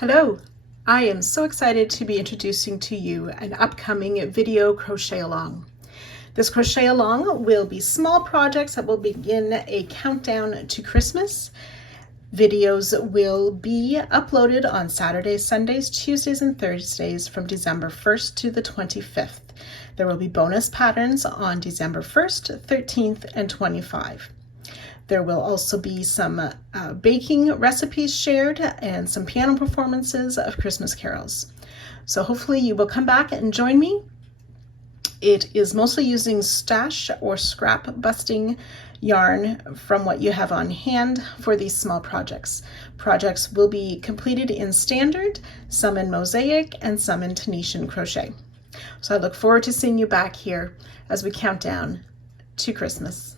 Hello, I am so excited to be introducing to you an upcoming video crochet along. This crochet along will be small projects that will begin a countdown to Christmas. Videos will be uploaded on Saturdays, Sundays, Tuesdays, and Thursdays from December 1st to the 25th. There will be bonus patterns on December 1st, 13th, and 25th. There will also be some baking recipes shared and some piano performances of Christmas carols. So hopefully you will come back and join me. It is mostly using stash or scrap busting yarn from what you have on hand for these small projects. Projects will be completed in standard, some in mosaic, and some in Tunisian crochet. So I look forward to seeing you back here as we count down to Christmas.